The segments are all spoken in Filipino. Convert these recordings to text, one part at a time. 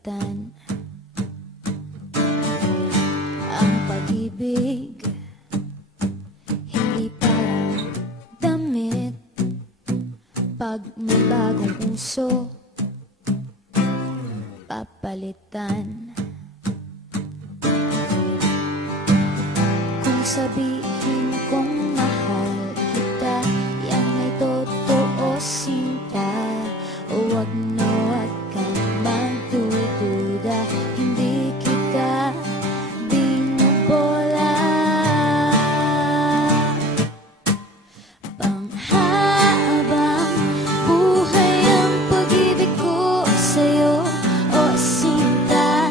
papalitan ang pag-ibig. Hindi parang damit pag may bagong uso, papalitan. Kung sabihin kong mahal kita, yan ay totoo, sinta. Huwag na huwag kang magdududa, hindi kita binubola. Panghabang buhay ang pag-ibig ko sa'yo, o sinta.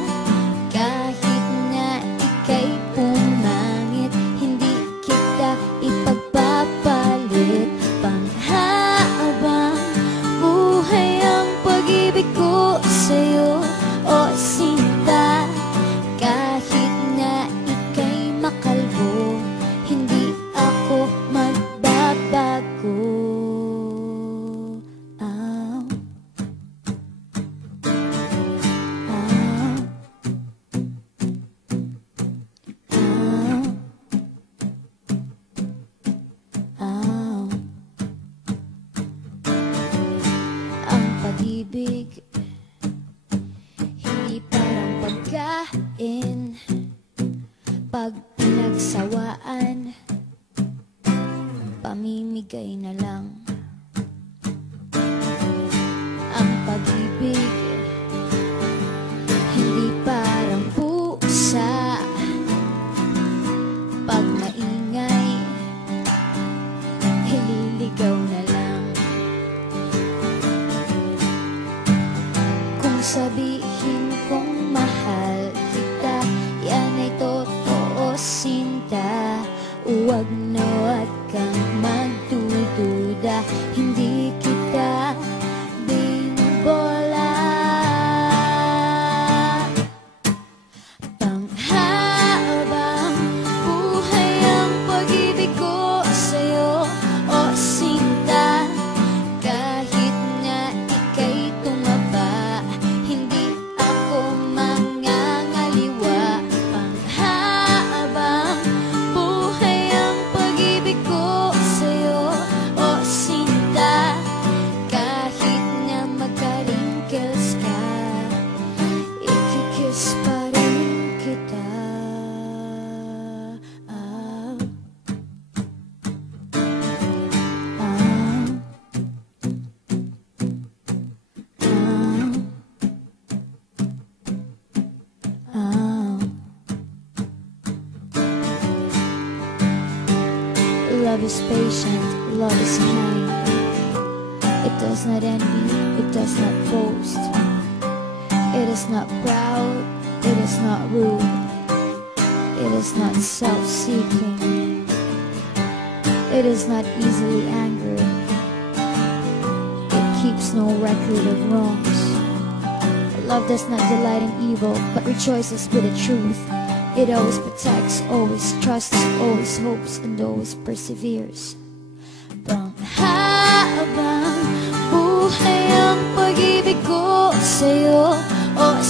Kahit na ika'y pumangit, hindi kita ipagpapalit. Panghabang buhay ang pag-ibig ko sa'yo, o sinta. Kahit na ika'y makalbo, hindi ako magbabago. Ow. Ow. Ow. Ow. Ang pag-ibig hindi parang pagkain, pag pinagsawaan, pamimigay na lang. Ang pag-ibig hindi parang pusa, pag maingay, hililigaw na lang. Kung sabihin kong mahal kita, yan ay totoo, sinta. Huwag na huwag kang magdududa, hindi kita binubola. Panghabang buhay ang pag-ibig ko sa'yo, o sinta. Kahit na ika'y tumaba, hindi ako mangangaliwa. Panghabang buhay ang pag-ibig ko sa'yo, o sinta. Kahit na magka-wrinkles ka, ikikiss pa rin kita. Ah. Ah. Ah. Love is patient, love is kind. It does not envy, it does not boast. It is not proud, it is not rude. It is not self-seeking. It is not easily angered. It keeps no record of wrongs. Love does not delight in evil, but rejoices with the truth. It always protects, always trusts, always hopes, and always perseveres. Panghabang buhay ang pag-ibig ko sa'yo, o